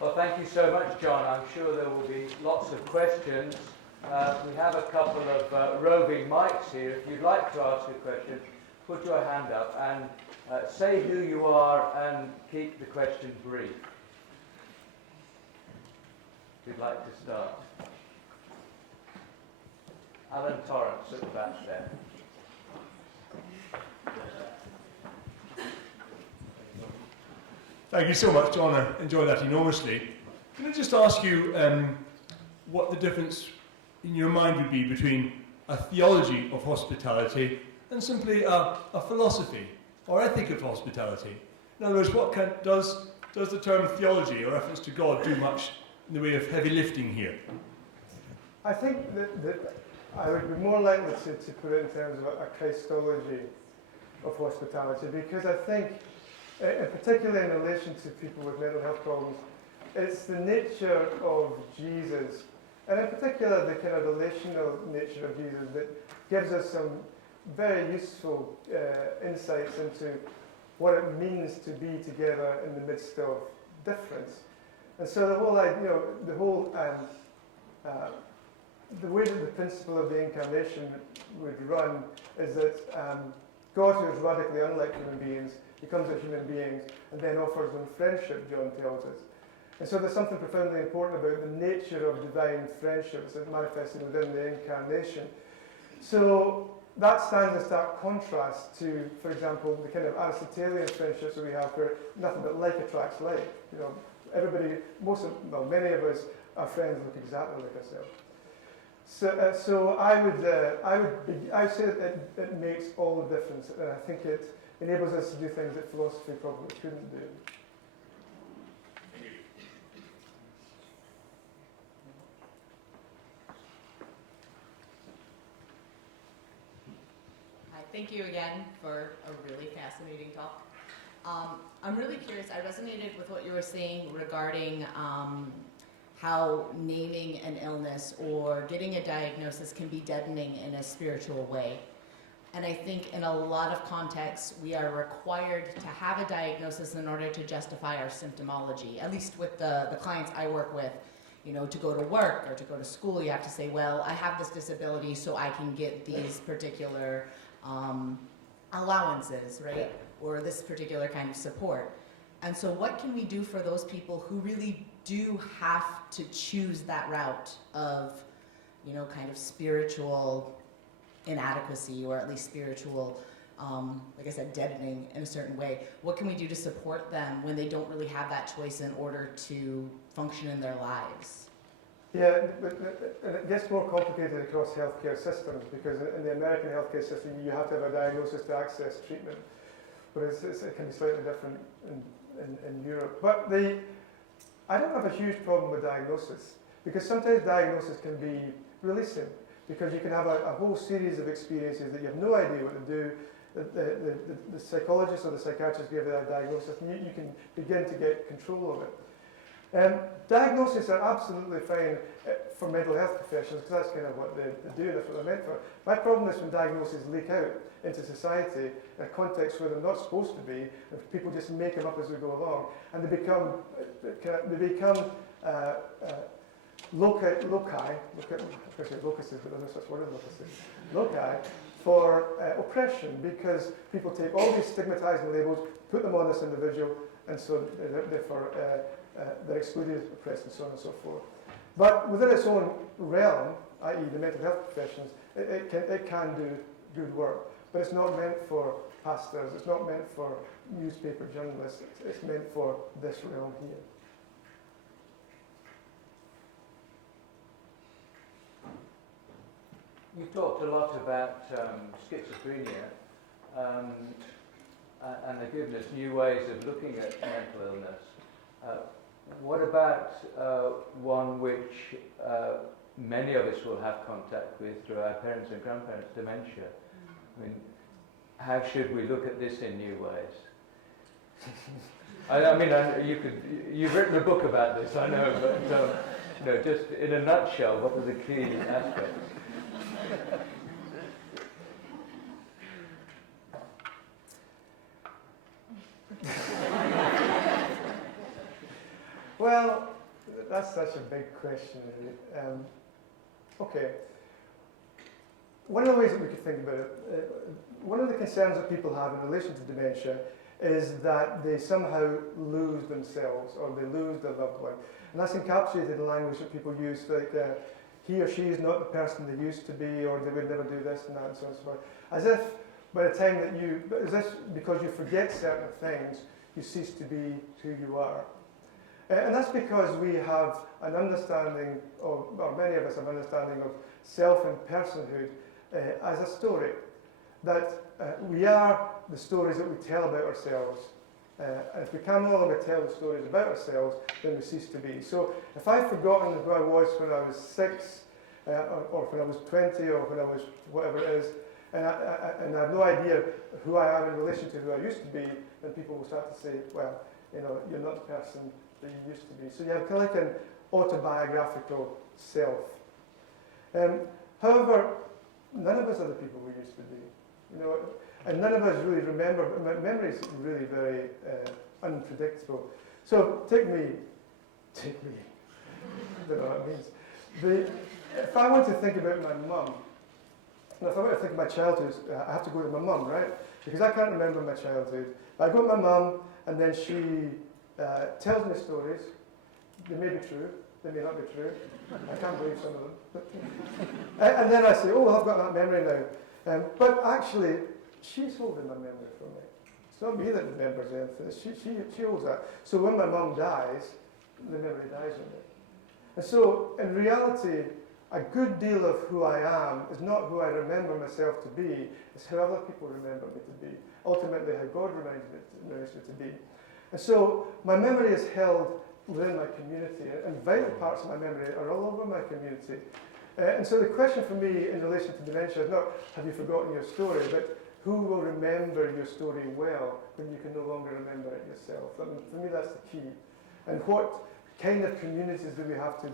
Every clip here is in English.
Well, thank you so much, John. I'm sure there will be lots of questions. We have a couple of roving mics here. If you'd like to ask a question, put your hand up and say who you are and keep the question brief. Who'd like to start? Alan Torrance at the back there. Thank you so much, John. I enjoyed that enormously. Can I just ask you what the difference in your mind would be between a theology of hospitality and simply a philosophy or ethic of hospitality? In other words, does the term theology or reference to God do much in the way of heavy lifting here? I think that I would be more likely to put it in terms of a Christology of hospitality, because I think, particularly in relation to people with mental health problems, it's the nature of Jesus, and in particular the kind of relational nature of Jesus, that gives us some very useful insights into what it means to be together in the midst of difference. And so the whole idea, the way that the principle of the incarnation would run is that God, who is radically unlike human beings, becomes a human being and then offers them friendship, John tells us. And so there's something profoundly important about the nature of divine friendships that manifested within the incarnation. So that stands in stark contrast to, for example, the kind of Aristotelian friendships that we have, where nothing but like attracts like. You know, many of us, our friends look exactly like ourselves. So I would say that it makes all the difference, and I think it enables us to do things that philosophy probably couldn't do. Hi, thank you again for a really fascinating talk. I'm really curious. I resonated with what you were saying regarding how naming an illness or getting a diagnosis can be deadening in a spiritual way. And I think in a lot of contexts, we are required to have a diagnosis in order to justify our symptomology. At least with the clients I work with, you know, to go to work or to go to school, you have to say, well, I have this disability, so I can get these particular allowances, right? Or this particular kind of support. And so what can we do for those people who really do have to choose that route of, you know, kind of spiritual inadequacy, or at least spiritual, like I said, deadening in a certain way? What can we do to support them when they don't really have that choice in order to function in their lives? Yeah, but it gets more complicated across healthcare systems, because in the American healthcare system, you have to have a diagnosis to access treatment, but it can be slightly different in Europe. But I don't have a huge problem with diagnosis, because sometimes diagnosis can be releasing, because you can have a whole series of experiences that you have no idea what to do. The psychologist or the psychiatrist give you that diagnosis, and you can begin to get control of it. Diagnoses are absolutely fine for mental health professionals, because that's kind of what they do, that's what they're meant for. My problem is when diagnoses leak out into society in a context where they're not supposed to be, and people just make them up as we go along, and they become loci for oppression, because people take all these stigmatizing labels, put them on this individual, and so therefore they're excluded, oppressed, and so on and so forth. But within its own realm, i.e. the mental health professions, it can do good work. But it's not meant for pastors, it's not meant for newspaper journalists, it's meant for this realm here. You've talked a lot about schizophrenia and they've given us new ways of looking at mental illness. What about one which many of us will have contact with through our parents and grandparents, dementia? I mean, how should we look at this in new ways? You've written a book about this, I know, but just in a nutshell, what are the key aspects? Well, That's such a big question, really. Okay. One of the ways that we could think about it, one of the concerns that people have in relation to dementia is that they somehow lose themselves or they lose their loved one. And that's encapsulated in language that people use, like he or she is not the person they used to be, or they would never do this and that and so on and so forth. As if by the time that as if because you forget certain things, you cease to be who you are. And that's because we have an understanding, or many of us have an understanding of self and personhood as a story. That we are the stories that we tell about ourselves. And if we can no longer tell the stories about ourselves, then we cease to be. So if I've forgotten who I was when I was 6, or when I was 20, or when I was whatever it is, and I have no idea who I am in relation to who I used to be, then people will start to say, well, you're not the person that you used to be. So you have kind of like an autobiographical self. However, none of us are the people we used to be. And none of us really remember. Memory is really very unpredictable. So take me. I don't know what it means. If I want to think about my mum, if I want to think of my childhood, I have to go to my mum, right? Because I can't remember my childhood. But I go to my mum, and then she tells me stories. They may be true. They may not be true. I can't believe some of them. And then I say, oh, I've got that memory now. But actually, she's holding my memory for me. It's not me that remembers anything. She holds that. So when my mum dies, the memory dies in me. And so, in reality, a good deal of who I am is not who I remember myself to be, it's how other people remember me to be. Ultimately, how God reminds me to be. And so, my memory is held within my community, and vital parts of my memory are all over my community. And so the question for me in relation to dementia is not, have you forgotten your story, but who will remember your story well when you can no longer remember it yourself? I mean, for me, that's the key. And what kind of communities do we have to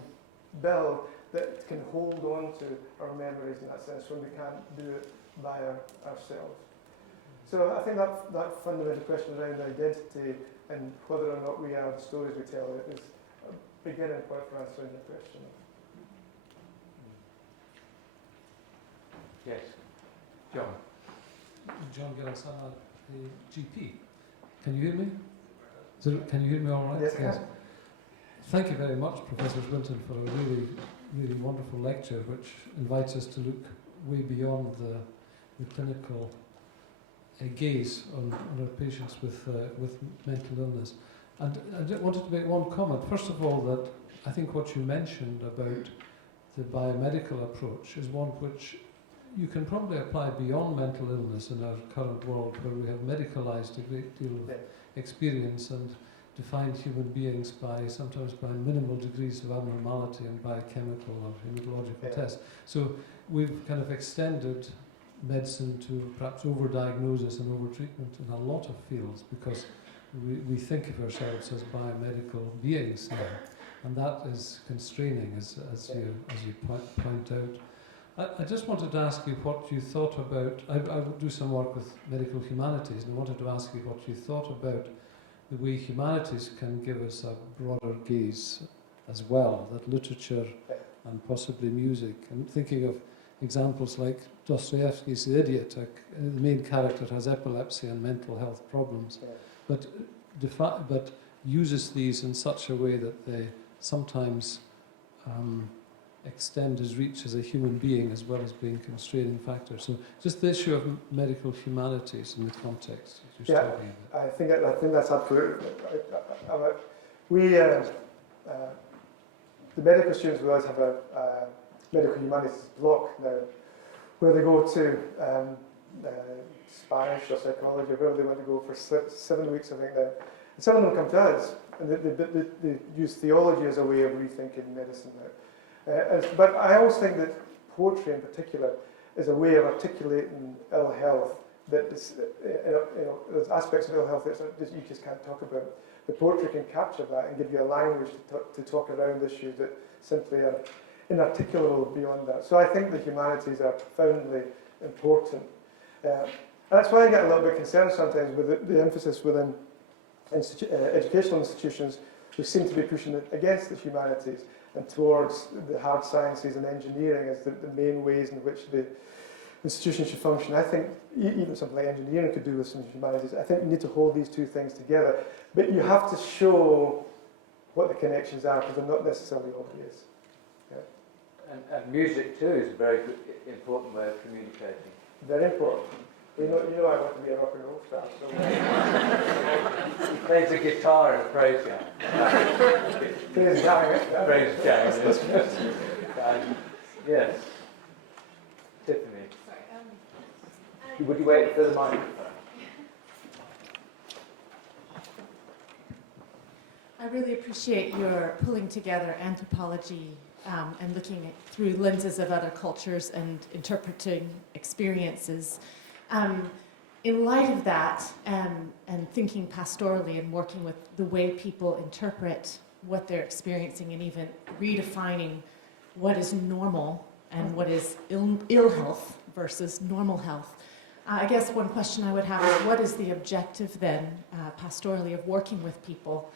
build that can hold on to our memories in that sense when we can't do it by ourselves? So I think that fundamental question around identity and whether or not we are the stories we tell is a beginning point for answering your question. Yes, John. John Geransana, the GP. Can you hear me? Can you hear me all right? Yes. Thank you very much, Professor Swinton, for a really, really wonderful lecture, which invites us to look way beyond the clinical gaze on our patients with mental illness. And I just wanted to make one comment. First of all, that I think what you mentioned about the biomedical approach is one which you can probably apply beyond mental illness in our current world, where we have medicalized a great deal of experience and defined human beings sometimes by minimal degrees of abnormality and biochemical or hematological tests. So we've kind of extended medicine to perhaps overdiagnosis and overtreatment in a lot of fields, because we think of ourselves as biomedical beings now, and that is constraining, as you point out. I just wanted to ask you what you thought about. I do some work with medical humanities, and I wanted to ask you what you thought about the way humanities can give us a broader gaze as well, that literature and possibly music. I'm thinking of examples like Dostoevsky's The Idiot. The main character has epilepsy and mental health problems, but uses these in such a way that they sometimes extend his reach as a human being as well as being constraining factors. So just the issue of medical humanities in the context that you're talking about. I think that's absolutely. The medical students with us have a medical humanities block now, where they go to Spanish or psychology, or wherever they want to go for 7 weeks, I think now. And some of them come to us, and they use theology as a way of rethinking medicine now. But I always think that poetry in particular is a way of articulating ill health that is, there's aspects of ill health that you just can't talk about. The poetry can capture that and give you a language to talk around issues that simply are inarticulable beyond that. So I think the humanities are profoundly important. That's why I get a little bit concerned sometimes with the emphasis within educational institutions, we seem to be pushing against the humanities and towards the hard sciences and engineering as the main ways in which the institution should function. I think even something like engineering could do with some humanities. I think you need to hold these two things together, but you have to show what the connections are, because they're not necessarily obvious. And music too is a very good, important way of communicating. Very important. You know I want to be a rock and roll star. So He plays the guitar in a praise gang. praise gang. Praise gang. Yes. Tiffany. Would you wait for the microphone? I really appreciate your pulling together anthropology and looking at through lenses of other cultures and interpreting experiences. In light of that, and thinking pastorally and working with the way people interpret what they're experiencing and even redefining what is normal and what is ill health versus normal health, I guess one question I would have is, what is the objective then, pastorally, of working with people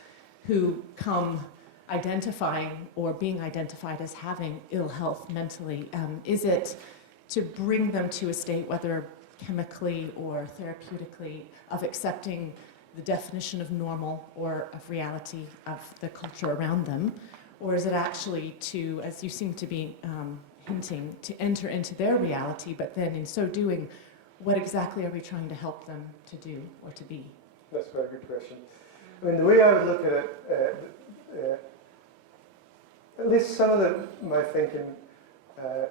who come identifying or being identified as having ill health mentally? Is it to bring them to a state, whether chemically or therapeutically, of accepting the definition of normal or of reality of the culture around them? Or is it actually to, as you seem to be hinting, to enter into their reality, but then in so doing, what exactly are we trying to help them to do or to be? That's a very good question. I mean, the way I would look at it, at least some of my thinking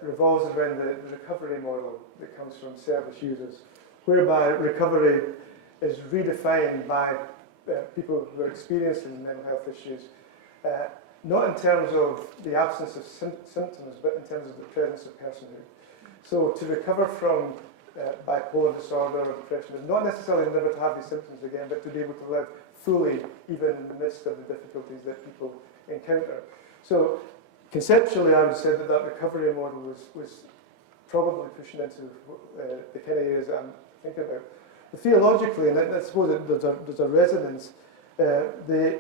revolves around the recovery model that comes from service users, whereby recovery is redefined by people who are experiencing mental health issues, not in terms of the absence of symptoms, but in terms of the presence of personhood. So to recover from bipolar disorder or depression is not necessarily never to have these symptoms again, but to be able to live fully, even in the midst of the difficulties that people encounter. So conceptually, I would say that recovery model was probably pushing into the kind of areas that I'm thinking about. But theologically, and I suppose there's a resonance, the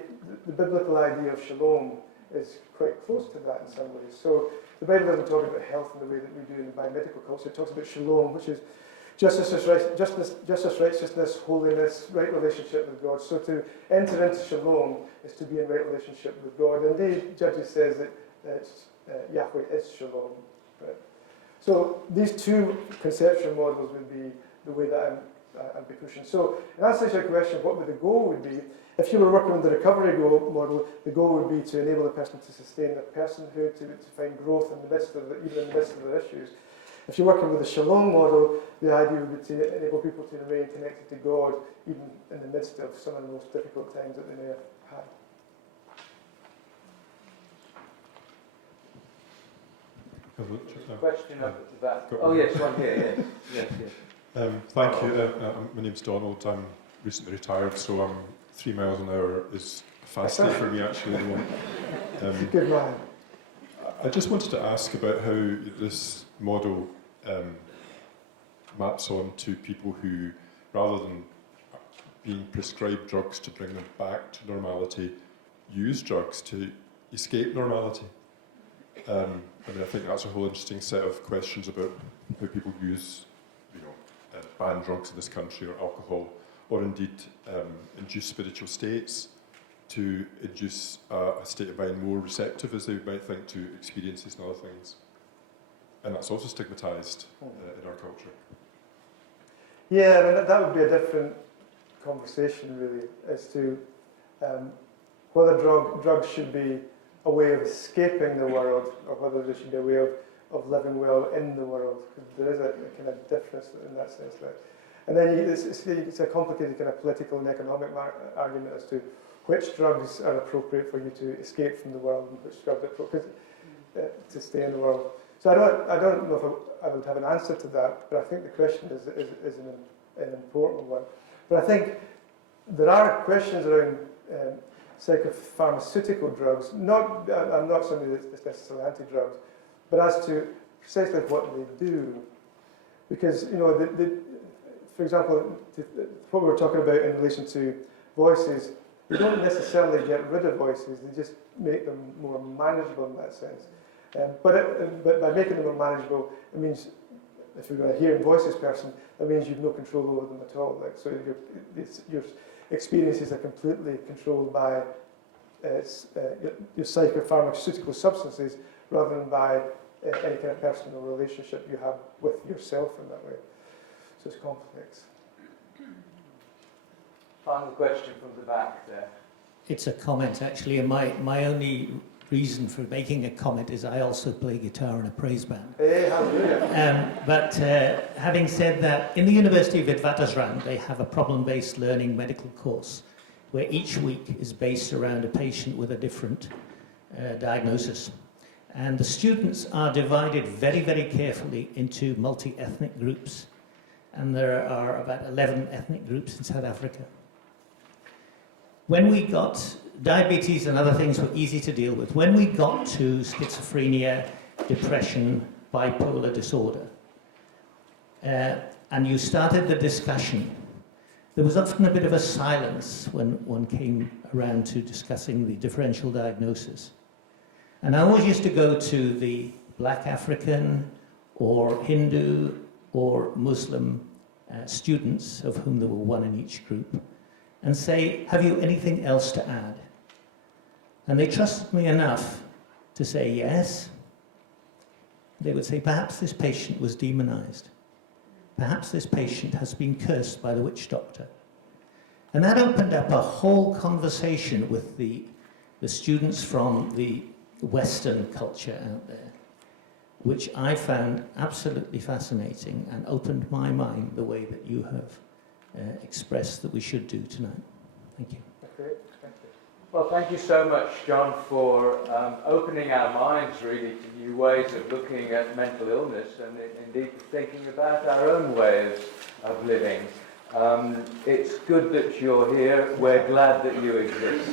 biblical idea of shalom is quite close to that in some ways. So the Bible doesn't talk about health in the way that we do in the biomedical culture. It talks about shalom, which is justice, righteousness, holiness, right relationship with God. So to enter into shalom is to be in right relationship with God. Indeed, Judges says that Yahweh is shalom. Right? So these two conceptual models would be the way that I'd be pushing. So in answer to your question, what would the goal would be? If you were working with the recovery model, the goal would be to enable the person to sustain their personhood, to find growth in the midst of even in the midst of their issues. If you're working with the shalom model, the idea would be to enable people to remain connected to God, even in the midst of some of the most difficult times that they may have had. Question up at the back. Oh yes, one here. Yes. Thank you. My name's Donald. I'm recently retired, so 3 miles an hour is a fast day for me actually. Good man. I just wanted to ask about how this model maps on to people who, rather than being prescribed drugs to bring them back to normality, use drugs to escape normality. I think that's a whole interesting set of questions about how people use, banned drugs in this country, or alcohol, or indeed induce spiritual states to induce a state of mind more receptive, as they might think, to experiences and other things. And that's also stigmatised in our culture. Yeah, I mean, that would be a different conversation, really, as to whether drugs should be a way of escaping the world, or whether they should be a way of living well in the world. Because there is a kind of difference in that sense. And then it's a complicated kind of political and economic argument as to which drugs are appropriate for you to escape from the world and which drugs are appropriate to stay in the world. So I don't know if I would have an answer to that, but I think the question is an important one. But I think there are questions around psychopharmaceutical drugs. I'm not somebody that's necessarily anti-drugs, but as to precisely what they do. Because, for example, what we were talking about in relation to voices, They don't necessarily get rid of voices, they just make them more manageable in that sense. But by making them more manageable, it means if you're a hearing voices person, that means you've no control over them at all. Like, so your experiences are completely controlled by your psychopharmaceutical substances rather than by any kind of personal relationship you have with yourself in that way. So it's complex. Final question from the back there. It's a comment, actually, and my only reason for making a comment is I also play guitar in a praise band. Hey, hallelujah. But having said that, in the University of Witwatersrand, they have a problem-based learning medical course where each week is based around a patient with a different diagnosis. And the students are divided very, very carefully into multi-ethnic groups. And there are about 11 ethnic groups in South Africa. When we got diabetes and other things were easy to deal with. When we got to schizophrenia, depression, bipolar disorder, and you started the discussion, there was often a bit of a silence when one came around to discussing the differential diagnosis. And I always used to go to the Black African or Hindu or Muslim students, of whom there were one in each group, and say, have you anything else to add? And they trusted me enough to say yes. They would say, perhaps this patient was demonized. Perhaps this patient has been cursed by the witch doctor. And that opened up a whole conversation with the students from the Western culture out there, which I found absolutely fascinating and opened my mind the way that you have expressed that we should do tonight. Thank you. Okay, thank you. Well, thank you so much, John, for opening our minds really to new ways of looking at mental illness and indeed thinking about our own ways of living. It's good that you're here. We're glad that you exist.